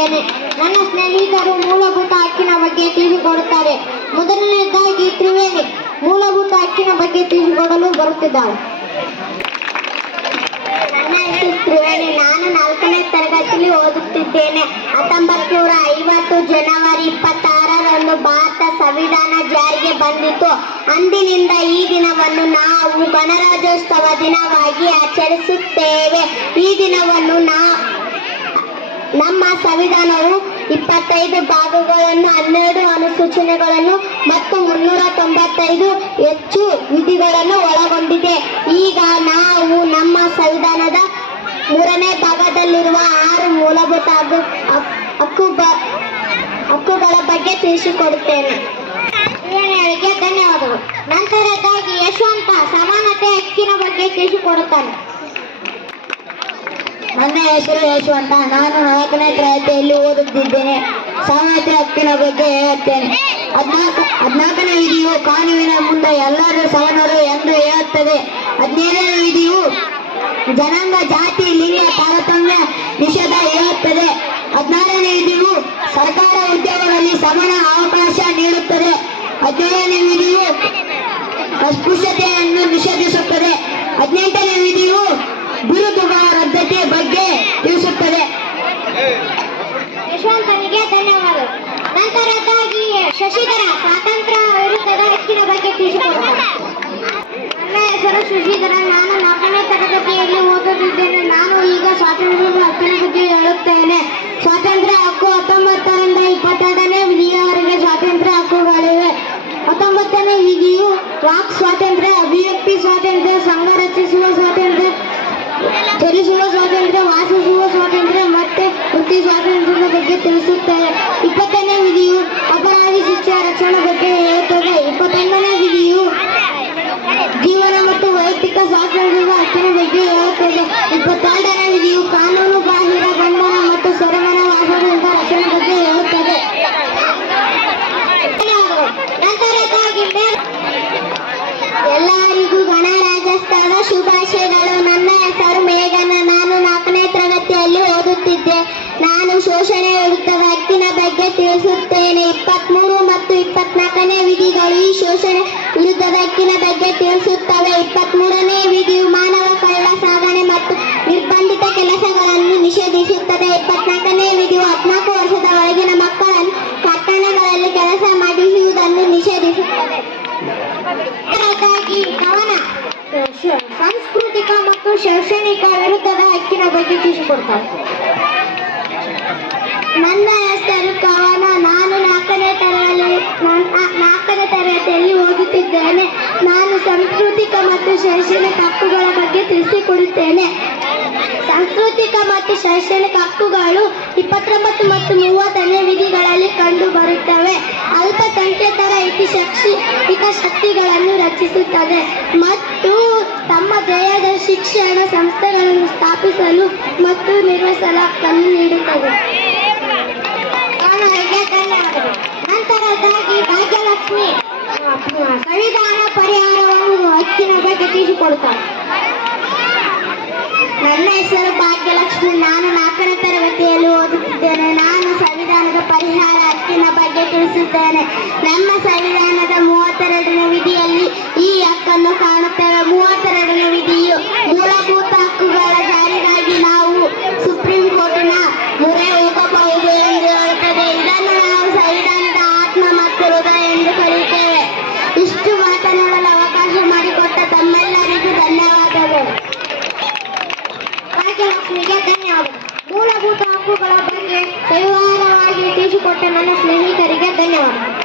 ತಿಳಿಸಿಕೊಡುತ್ತೇನೆ. ನನ್ನ ಸ್ನೇಹಿತರು ಮೂಲಭೂತ ಹಕ್ಕಿನ ಬಗ್ಗೆ ತಿಳಿಸಿಕೊಡುತ್ತಾರೆ. ಮೊದಲನೇದಾಗಿ ತ್ರಿವೇಣಿ ಮೂಲಭೂತ ಹಕ್ಕಿನ ಬಗ್ಗೆ ತಿಳಿಸಿಕೊಡಲು ಬರುತ್ತಿದ್ದಾಳೆ. ನನ್ನ ಹೆಸರು ತ್ರಿವೇಣಿ. ನಾನು 4ನೇ ತರಗತಿಯಲ್ಲಿ ಓದುತ್ತಿದ್ದೇನೆ. 1950 ಜನವರಿ 26ರಂದು ಭಾರತ ಸಂವಿಧಾನ ಜಾರಿಗೆ ಬಂದಿತು. ಅಂದಿನಿಂದ ಈ ದಿನವನ್ನು ನಾವು ಗಣರಾಜ್ಯೋತ್ಸವ ದಿನವಾಗಿ ಆಚರಿಸುತ್ತೇವೆ. ಈ ದಿನವನ್ನು ನಮ್ಮ ಸಂವಿಧಾನವು 25 ಭಾಗಗಳನ್ನು, 12 ಅನುಸೂಚನೆಗಳನ್ನು ಮತ್ತು 395 ಹೆಚ್ಚು ವಿಧಿಗಳನ್ನು ಒಳಗೊಂಡಿದೆ. ಈಗ ನಾವು ನಮ್ಮ ಸಂವಿಧಾನದ 3ನೇ ಭಾಗದಲ್ಲಿರುವ 6 ಮೂಲಭೂತ ಹಕ್ಕುಗಳ ಬಗ್ಗೆ ತಿಳಿಸಿಕೊಡುತ್ತೇನೆ. ಧನ್ಯವಾದಗಳು. ನಂತರದಾಗಿ ಯಶವಂತ ಸಮಾನತೆ ಹಕ್ಕಿನ ಬಗ್ಗೆ ತಿಳಿಸಿಕೊಡುತ್ತಾನೆ. ನನ್ನ ಹೆಸರು ಯಶವಂತ. ನಾನು 4ನೇ ತರಗತಿಯಲ್ಲಿ ಓದುತ್ತಿದ್ದೇನೆ. ಸಮಾನತೆ ಹಕ್ಕಿನ ಬಗ್ಗೆ ಹೇಳುತ್ತೇನೆ. 14ನೇ ವಿಧಿಯು ಕಾನೂನಿನ ಮುಂದೆ ಎಲ್ಲರೂ ಸಮಾನರು ಎಂದು ಹೇಳುತ್ತದೆ. 17ನೇ ವಿಧಿಯು ಜನಾಂಗ, ಜಾತಿ, ಲಿಂಗ ತಾರತಮ್ಯ ನಿಷೇಧ ಹೇಳುತ್ತದೆ. 16ನೇ ವಿಧಿಯು ಸರ್ಕಾರ ಉದ್ಯೋಗಗಳಲ್ಲಿ ಸಮಾನ ಅವಕಾಶ ನೀಡುತ್ತದೆ. 17ನೇ ವಿಧಿಯು ಅಸ್ಪೃಶ್ಯತೆಯನ್ನು ನಿಷೇಧಿಸುತ್ತದೆ. 18ನೇ ವಿಧಿಯು ಬಿರುದುಗಳ ರದ್ದತಿ ಬಗ್ಗೆ ತಿಳಿಸುತ್ತದೆ. ಯಶವಂತನಿಗೆ ಧನ್ಯವಾದಗಳು. ನಂತರದಾಗಿ ಶಶಿಧರ ಸ್ವಾತಂತ್ರ್ಯ ವಿರುದ್ಧದ ಹಕ್ಕಿನ ಬಗ್ಗೆ ತಿಳಿಸಿಕೊಡುತ್ತಾರೆ. ನನ್ನ ಹೆಸರು ಶಶಿಧರ. ನಾನು 4ನೇ ತರಗತಿಯಲ್ಲಿ ಓದುತ್ತಿದ್ದೇನೆ. ನಾನು ಈಗ ಸ್ವಾತಂತ್ರ್ಯದ ಹಕ್ಕಿನ ಬಗ್ಗೆ ಹೇಳುತ್ತೇನೆ. ಸ್ವಾತಂತ್ರ್ಯ ಹಕ್ಕು 19ರಿಂದ 22ನೇ ವಿಧಿಯವರೆಗೆ ಸ್ವಾತಂತ್ರ್ಯ ಹಕ್ಕುಗಳಿವೆ. 19ನೇ ವಿಧಿಯು ವಾಕ್ ಸ್ವಾತಂತ್ರ್ಯ, ಅಭಿವ್ಯಕ್ತಿ ಸ್ವಾತಂತ್ರ್ಯ, ಸಂಘ ರಚಿಸುವ ಸ್ವಾತಂತ್ರ್ಯ, ಚಲಿಸುವ ಸ್ವಾತಂತ್ರ್ಯ, ವಾಸಿಸುವ ಸ್ವಾತಂತ್ರ್ಯ ಮತ್ತು ವೃತ್ತಿ ಸ್ವಾತಂತ್ರ್ಯದ ಬಗ್ಗೆ ತಿಳಿಸುತ್ತದೆ. 20ನೇ ವಿಧಿಯು ಅಪರಾಧಿ ಶಿಕ್ಷೆ ರಕ್ಷಣೆ ಬಗ್ಗೆ ಹೇಳುತ್ತದೆ. 21ನೇ ವಿಧಿಯು ಜೀವನ ಮತ್ತು ವೈಯಕ್ತಿಕ ಸ್ವಾತಂತ್ರ್ಯದ ಹಕ್ಕಿನ ಬಗ್ಗೆ ಹೇಳುತ್ತದೆ. 22ನೇ ವಿಧಿಯು ಕಾನೂನು ಬಾಹಿರ ಬಂಧನ ಮತ್ತು ಸೆರೆಮನೆ ವಾಸದಿಂದ ರಕ್ಷಣೆ ಬಗ್ಗೆ ಹೇಳುತ್ತದೆ. ನಂತರದಾಗಿ ಎಲ್ಲರಿಗೂ ಗಣರಾಜ್ಯೋತ್ಸವದ ಶುಭಾಶಯಗಳು. ನನ್ನ ಹೆಸರು ಮೇಘನ. ನಾನು 4ನೇ ತರಗತಿಯಲ್ಲಿ ಓದುತ್ತಿದ್ದೆ. ನಾನು ಶೋಷಣೆ ವಿರುದ್ಧದ ಹಕ್ಕಿನ ಬಗ್ಗೆ ತಿಳಿಸುತ್ತೇನೆ. 23 ಮತ್ತು 24ನೇ ವಿಧಿಗಳು ಈ ಶೋಷಣೆ ವಿರುದ್ಧದ ಹಕ್ಕಿನ ಬಗ್ಗೆ ತಿಳಿಸುತ್ತವೆ. 23ನೇ ವಿಧಿಯು ಮಾನವ ಕಳ್ಳ ಸಾಗಣೆ ಮತ್ತು ನಿರ್ಬಂಧಿತ ಕೆಲಸಗಳನ್ನು ನಿಷೇಧಿಸುತ್ತದೆ. 24ನೇ ವಿಧಿಯು 14 ವರ್ಷದ ಒಳಗಿನ ಮಕ್ಕಳನ್ನು ಪಟ್ಟಣಗಳಲ್ಲಿ ಕೆಲಸ ಮಾಡಿಸುವುದನ್ನು ನಿಷೇಧಿಸುತ್ತದೆ. ಕವನ ಸಾಂಸ್ಕೃತಿಕ ಮತ್ತು ಶೈಕ್ಷಣಿಕ ವಿರುದ್ಧದ ಹಕ್ಕಿನ ಬಗ್ಗೆ ತಿಳಿಸಿಕೊಡ್ತಾರೆ. ನನ್ನ ಹೆಸರು ಕವನ. ನಾನು 4ನೇ ತರಗತಿಯಲ್ಲಿ ಓದುತ್ತಿದ್ದೇನೆ. ನಾನು ಸಾಂಸ್ಕೃತಿಕ ಮತ್ತು ಶೈಕ್ಷಣಿಕ ಹಕ್ಕುಗಳ ಬಗ್ಗೆ ತಿಳಿಸಿಕೊಡುತ್ತೇನೆ. ಸಾಂಸ್ಕೃತಿಕ ಮತ್ತು ಶೈಕ್ಷಣಿಕ ಹಕ್ಕುಗಳು 29 ಮತ್ತು 30ನೇ ವಿಧಿಗಳಲ್ಲಿ ಕಂಡುಬರುತ್ತವೆ. ಅಲ್ಪಸಂಖ್ಯಾತರ ಹಿತಾಸಕ್ತಿಗಳನ್ನು ರಕ್ಷಿಸುತ್ತದೆ ಮತ್ತು ತಮ್ಮ ದೇಹದ ಶಿಕ್ಷಣ ಸಂಸ್ಥೆಗಳನ್ನು ಸ್ಥಾಪಿಸಲು ಮತ್ತು ನಿರ್ವಹಿಸಲು ಹಕ್ಕನ್ನು ನೀಡುತ್ತದೆ. ನಂತರದಾಗಿ ಭಾಗ್ಯಲಕ್ಷ್ಮಿ ಸಂವಿಧಾನ ಪರಿಹಾರವನ್ನು ಹಕ್ಕಿನ ಬಗ್ಗೆ ತಿಳಿಸಿಕೊಡುತ್ತಾರೆ. ನನ್ನ ಹೆಸರು ಭಾಗ್ಯಲಕ್ಷ್ಮಿ. ನಾನು 4ನೇ ತರಗತಿಯಲ್ಲಿ ಓದುತ್ತಿದ್ದೇನೆ. ನಾನು ಸಂವಿಧಾನದ ಪರಿಹಾರ ಹಕ್ಕಿನ ಬಗ್ಗೆ ತಿಳಿಸುತ್ತೇನೆ. ನಮ್ಮ ಸಂವಿಧಾನದ 32ನೇ ವಿಧಿಯಲ್ಲಿ ಈ ಹಕ್ಕನ್ನು ಕಾಣುತ್ತೇವೆ. 32ನೇ ವಿಧಿಯು ಮೂಲಭೂತ ಹಕ್ಕುಗಳ ಜಾರಿಗಾಗಿ ನಾವು ಸುಪ್ರೀಂ ಕೋರ್ಟಿನ ಮೊರೆ ಹೋಗಬಹುದು ಎಂದು ಹೇಳುತ್ತದೆ. ಇದನ್ನು ನಾವು ಸಂವಿಧಾನದ ಆತ್ಮ ಮತ್ತು ಹೃದಯ ಎಂದು ಕರೆಯುತ್ತೇವೆ. ಇಷ್ಟು ಮಾತನಾಡಲು ಅವಕಾಶ ಮಾಡಿಕೊಟ್ಟ ತಮ್ಮೆಲ್ಲರಿಗೂ ಧನ್ಯವಾದಗಳು. ಭಾಗ್ಯಲಕ್ಷ್ಮಿಗೆ ಧನ್ಯವಾದಗಳು. ಮೂಲಭೂತ ಹಕ್ಕುಗಳ ಬಗ್ಗೆ ವಿವರವಾಗಿ ತಿಳಿಸಿಕೊಟ್ಟ ನನ್ನ ಸ್ನೇಹಿತರಿಗೆ ಧನ್ಯವಾದ.